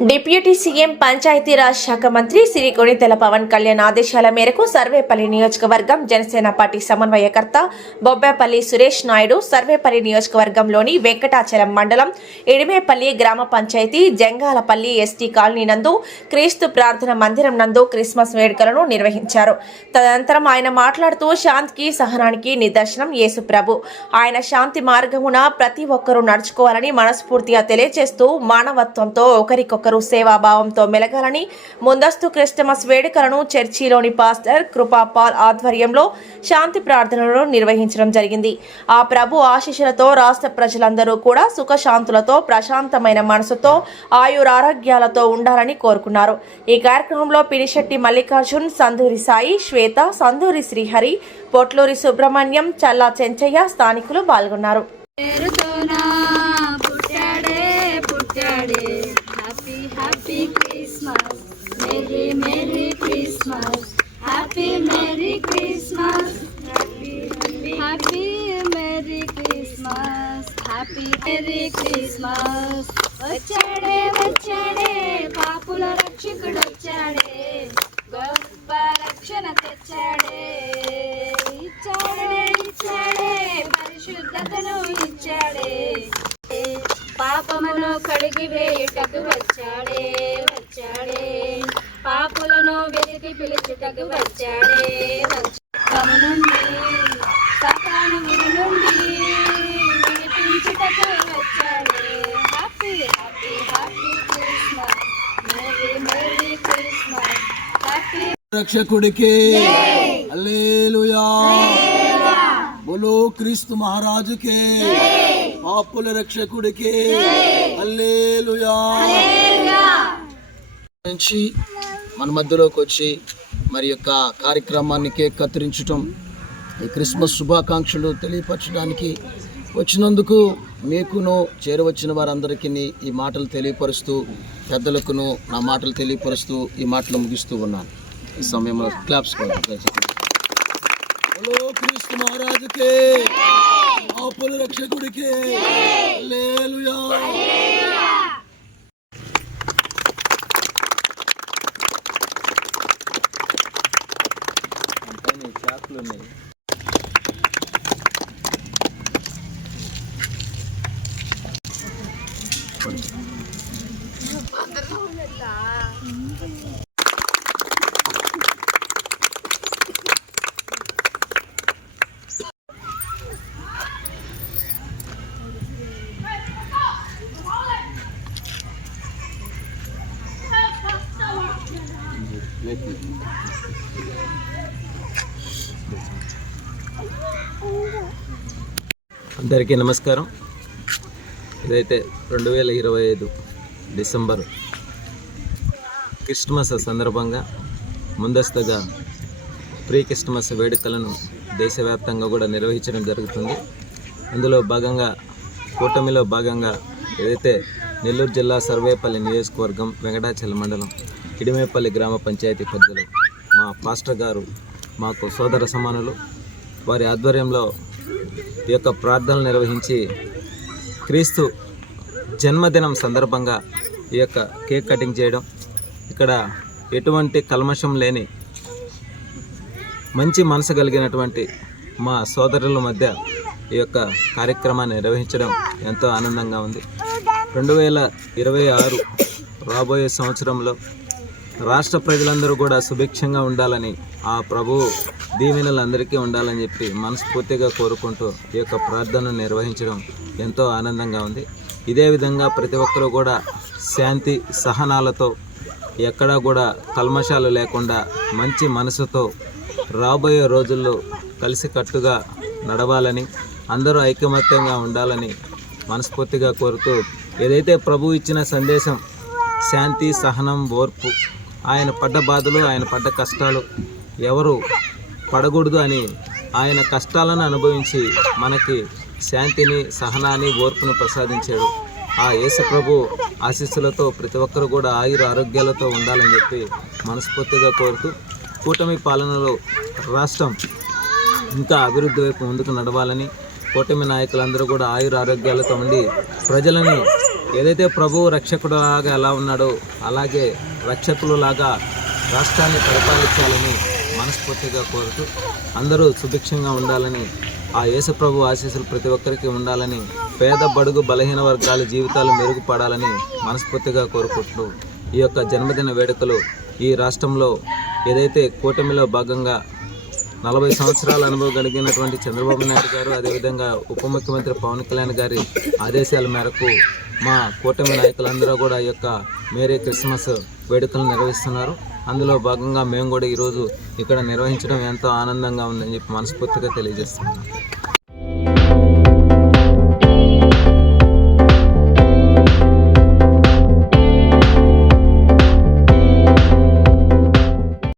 Deputy CM Panchayati Raj శాఖ మంత్రి శ్రీ కొణితెల పవన్ కళ్యాణ్ ఆదేశాల మేరకు సర్వేపల్లి నియోజకవర్గం జనసేన పార్టీ సమన్వయకర్త బొబ్బేపల్లి సురేష్ నాయుడు సర్వేపల్లి నియోజకవర్గంలోని వెంకటాచలం మండలం ఇడిమేపల్లి గ్రామ పంచాయతీ జంగాలపల్లి ఎస్టీ కాలనీ నందు క్రీస్తు ప్రార్థన మందిరం నందు క్రిస్మస్ వేడుకలను నిర్వహించారు. తదనంతరం ఆయన మాట్లాడుతూ శాంతికి సహనానికి నిదర్శనం యేసుప్రభు ఆయన శాంతి మార్గమున ప్రతి ఒక్కరూ నడుచుకోవాలని మనస్ఫూర్తిగా తెలియజేస్తూ మానవత్వంతో ఒకరికొకరు సేవాభావంతో మెలగాలని ముందస్తు క్రిస్టమస్ వేడుకలను చర్చిలోని పాస్టర్ కృపాపాల్ ఆధ్వర్యంలో శాంతి ప్రార్థనలు నిర్వహించడం జరిగింది. ఆ ప్రభు ఆశీస్సులతో రాష్ట్ర ప్రజలందరూ కూడా సుఖశాంతులతో ప్రశాంతమైన మనసుతో ఆయురారోగ్యాలతో ఉండాలని కోరుకున్నారు. ఈ కార్యక్రమంలో పినిశెట్టి మల్లికార్జున్ సందూరి సాయి శ్వేత సందూరి శ్రీహరి పొట్లూరి సుబ్రహ్మణ్యం చల్లా చెంచయ్య స్థానికులు పాల్గొన్నారు. పుట్టాడే పుట్టాడే. Merry Christmas happy merry Christmas happy happy Christmas happy merry Christmas వచ్చాడే వచ్చాడే. పాపుల రక్షకుడు వచ్చాడే. గొప్ప రక్షణ తెచ్చాడే. ఇచ్చాడే ఇచ్చాడే. పరిశుద్ధతను ఇచ్చాడే. పాపమును కడిగి వేయుటకు వచ్చాడే వచ్చాడే. పాపులను వెతికి పిలుచుటకు వచ్చాడే వచ్చాము నుండి సతాను ఉరి నుండి విడిపించుటకు వచ్చాడే happy happy happy Christmas merry merry Christmas happy రక్షకుడికి అల్లేలుయా బోలో క్రీస్తు మహారాజుకే పాపుల రక్షకుడికి అల్లేలుయా నుంచి మన మధ్యలోకి వచ్చి మరి యొక్క కార్యక్రమాన్ని కేక్ కత్తిరించటం ఈ క్రిస్మస్ శుభాకాంక్షలు తెలియపరచడానికి వచ్చినందుకు మీకును చేరవచ్చిన వారందరికీ ఈ మాటలు తెలియపరుస్తూ పెద్దలకును నా మాటలు తెలియపరుస్తూ ఈ మాటలు ముగిస్తూ ఉన్నాను. ఈ సమయంలో క్లాప్స్ క్రీస్తు మహారాజుకే ఆపుల రక్షకుడికి హల్లెలూయా. అందరికీ నమస్కారం. ఇదైతే రెండు వేల ఇరవై ఐదు డిసెంబర్. క్రిస్మస్ సందర్భంగా ముందస్తుగా ప్రీ క్రిస్మస్ వేడుకలను దేశవ్యాప్తంగా కూడా నిర్వహించడం జరుగుతుంది. అందులో భాగంగా కూటమిలో భాగంగా ఏదైతే నెల్లూరు జిల్లా సర్వేపల్లి నియోజకవర్గం వెంకటాచల మండలం కిడిమేపల్లి గ్రామ పంచాయతీ పెద్దలు మా పాస్టర్ గారు మాకు సోదర సమానులు వారి ఆధ్వర్యంలో ఈ యొక్క ప్రార్థనలు నిర్వహించి క్రీస్తు జన్మదినం సందర్భంగా ఈ యొక్క కేక్ కటింగ్ చేయడం. ఇక్కడ ఎటువంటి కల్మషం లేని మంచి మనసు కలిగినటువంటి మా సోదరుల మధ్య ఈ యొక్క కార్యక్రమాన్ని నిర్వహించడం ఎంతో ఆనందంగా ఉంది. రెండు వేల ఇరవై ఆరు రాబోయే సంవత్సరంలో రాష్ట్ర ప్రజలందరూ కూడా సుభిక్షంగా ఉండాలని ఆ ప్రభు దీవెనలు అందరికీ ఉండాలని చెప్పి మనస్ఫూర్తిగా కోరుకుంటూ ఈ యొక్క ప్రార్థనను నిర్వహించడం ఎంతో ఆనందంగా ఉంది. ఇదే విధంగా ప్రతి ఒక్కరూ కూడా శాంతి సహనాలతో ఎక్కడా కూడా కల్మషాలు లేకుండా మంచి మనసుతో రాబోయే రోజుల్లో కలిసికట్టుగా నడవాలని అందరూ ఐకమత్యంగా ఉండాలని మనస్ఫూర్తిగా కోరుతూ ఏదైతే ప్రభు ఇచ్చిన సందేశం శాంతి సహనం ఓర్పు ఆయన పడ్డ బాధలు ఆయన పడ్డ కష్టాలు ఎవరు పడకూడదు అని ఆయన కష్టాలను అనుభవించి మనకి శాంతిని సహనాన్ని ఓర్పును ప్రసాదించాడు. ఆ యేసప్రభు ఆశీస్సులతో ప్రతి ఒక్కరు కూడా ఆయుర ఆరోగ్యాలతో ఉండాలని చెప్పి మనస్ఫూర్తిగా కోరుతూ కూటమి పాలనలో రాష్ట్రం ఇంకా అభివృద్ధి వైపు ముందుకు నడవాలని కూటమి నాయకులందరూ కూడా ఆయుర ఆరోగ్యాలతో ఉండి ప్రజలని ఏదైతే ప్రభువు రక్షకుడు లాగా ఎలా ఉన్నాడో అలాగే రక్షకులు లాగా రాష్ట్రాన్ని పరిపాలించాలని మనస్ఫూర్తిగా కోరుతూ అందరూ సుభిక్షంగా ఉండాలని ఆ యేసు ప్రభు ఆశీస్సులు ప్రతి ఒక్కరికి ఉండాలని పేద బడుగు బలహీన వర్గాల జీవితాలు మెరుగుపడాలని మనస్ఫూర్తిగా కోరుకుంటూ ఈ యొక్క జన్మదిన వేడుకలు ఈ రాష్ట్రంలో ఏదైతే కూటమిలో భాగంగా నలభై సంవత్సరాల అనుభవం కలిగినటువంటి చంద్రబాబు నాయుడు గారు అదేవిధంగా ఉప ముఖ్యమంత్రి పవన్ కళ్యాణ్ గారి ఆదేశాల మేరకు మా కూటమి నాయకులందరూ కూడా ఈ యొక్క మేరీ క్రిస్మస్ వేడుకలు నిర్వహిస్తున్నారు. అందులో భాగంగా మేము కూడా ఈరోజు ఇక్కడ నిర్వహించడం ఎంతో ఆనందంగా ఉందని చెప్పి మనస్ఫూర్తిగా తెలియజేస్తున్నాం.